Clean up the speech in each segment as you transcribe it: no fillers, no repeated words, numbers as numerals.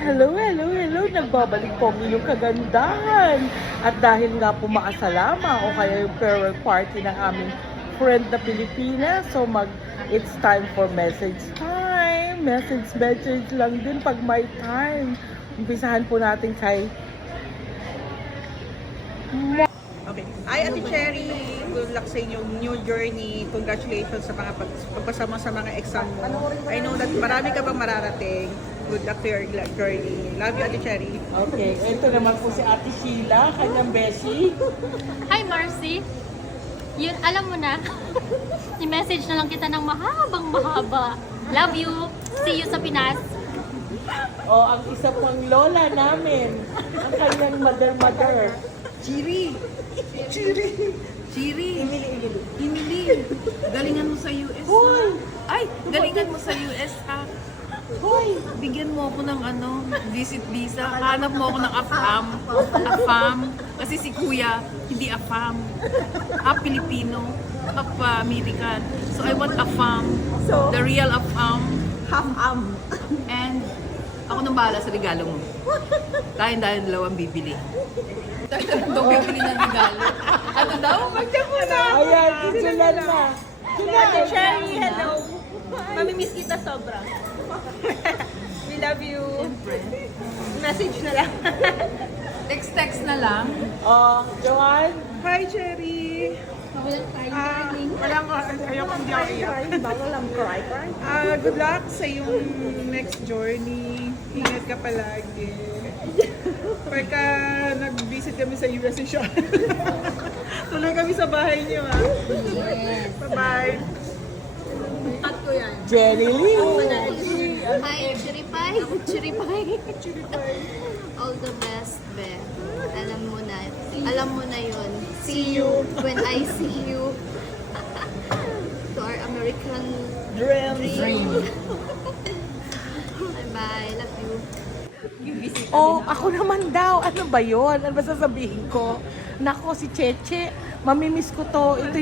Hello, hello, hello! Nagbabalik po ang inyong kagandahan. At dahil nga po maasalama o kaya yung farewell party ng aming friend na Pilipina, so it's time for message time. Message lang din pag may time. Umpisahan po natin kay Okay. Hi, Ate Cherry. Good luck sa inyong new journey. Congratulations sa mga pagpasama sa mga exam mo. I know that marami ka pang mararating. Good luck to your journey. Love you, Ate Cherry. Okay, ito naman po si Ate Sheila, kanyang beshi. Hi, Marcy. Yun, alam mo na. I-message na lang kita ng mahaba. Love you. See you sa Pinas. O, ang isa pang lola namin, ang kanyang mother. Chiri. Emily, galingan mo sa US Hoy! ha? Ay, galingan mo sa US ha? Hoy! Bigyan mo ako ng visit visa. Hanap mo ako ng AFAM. Kasi si Kuya, hindi AFAM. Pilipino. American. So I want AFAM. So, The real AFAM. half-am. And ako nang bahala sa regalo mo. Tayong dalawang bibili. Tayong bibili ng regalo. Ano daw? Magda mo na! Ayan, titulan na. Ate Cherry, hello. Mamimiss kita sobra. We love you. Message na lang. Text na lang. Joanne? Hi, Cherry. Walang ayoko hindi ako iyak. Bawal ang cry. Good luck sa iyong next journey. Ingat ka palagi. Pagka nag-visit kami sa US siya. Tuloy kami sa bahay niyo, ha? Yes. Bye-bye. At ko yan. Jenny Lee. Hi, Chiripay. All the best, Be. Alam mo na yun. See you when I see you. To our American dream. Bye-bye. Love you. Oh, ako naman daw. Ano ba yun? Ano ba sasabihin ko? Nako, si Cheche. Mamimiss ko to. Ito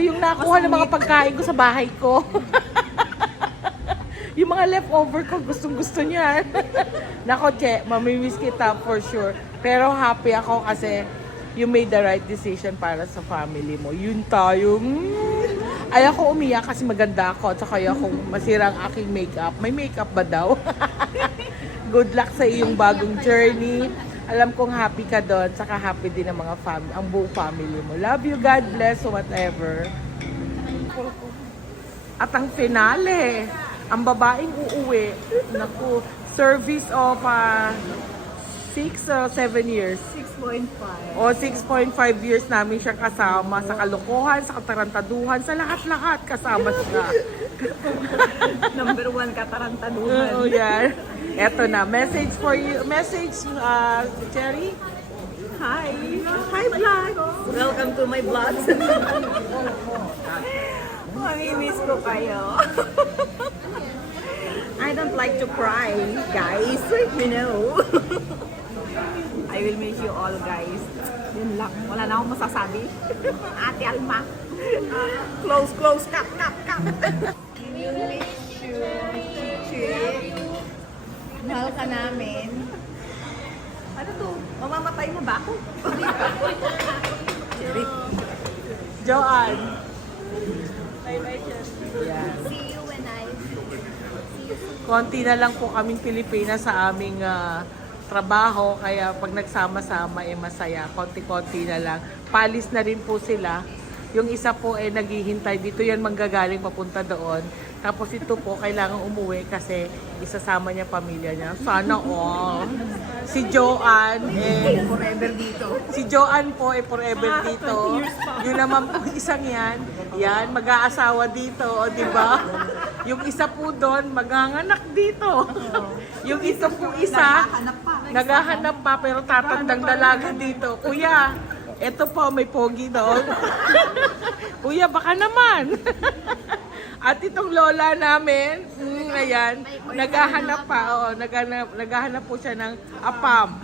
yung nakuha ng mga pagkain ko sa bahay ko. Yung mga leftover ko, gustong-gusto niya. Nako, Che, mamimiss kita for sure. Pero happy ako kasi you made the right decision para sa family mo. Yun tayo. Ay ako umiyak kasi maganda ako at saka ako masira ang aking makeup. May makeup ba daw? Good luck sa iyong bagong journey. Alam kong happy ka doon, saka happy din ang mga family, ang buong family mo. Love you, God bless, whatever. At ang finale, ang babaeng uuwi, naku, service of 6 or 7 years. 6.5. O 6.5 years namin siya kasama sa kalokohan, sa katarantaduhan, sa lahat-lahat kasama siya. Number 1 katarantaduhan. Oo, yan. Eto na, message for you. Message, Cherry. Hi! Hi, vlog! Welcome to my vlog. Mamimiss ko kayo. I don't like to cry, guys. You know. I will miss you all, guys. Yun lang. Wala na akong masasabi. Ate Alma. Close. Cut. We miss you, Chichi. Mahal ka namin. Ano to? Mamamatay mo ba ako? Joanne. Bye-bye, Chen. See you when I see you soon. Konti na lang po kaming Pilipinas sa aming trabaho, kaya pag nagsama-sama masaya. Konti-konti na lang. Palis na rin po sila. Yung isa po naghihintay dito, yan manggagaling papunta doon. Tapos ito po kailangan umuwi kasi isasama niya pamilya niya. Sana all. Si Joanne Forever dito. Si Joanne po forever dito. Yung naman po isang yan, mag-aasawa dito, o di ba? Yung isa po doon, maganganak dito. Yung isa po naghahanap pa pero tatandang dalaga dito. Kuya, eto po may pogi doon. Kuya, baka naman. At itong lola namin, ayan, naghahanap pa, naghahanap po siya ng apam.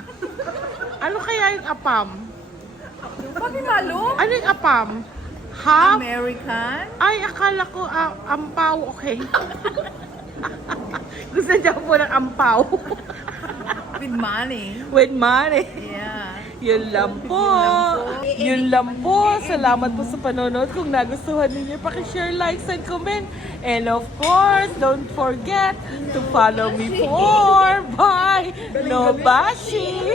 Ano kaya yung apam? Pagkimalo? Ano yung apam? Half? American? Ay, akala ko ampaw, okay. Gusto niya po ng ampaw. With money. With money. Yeah. Yun lang po. Yun lang po. Salamat po sa panonood. Kung nagustuhan ninyo, pakishare, likes, and comment. And of course, don't forget to follow me for Bye! No Bashi!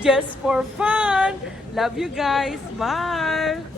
Just for fun. Love you guys. Bye!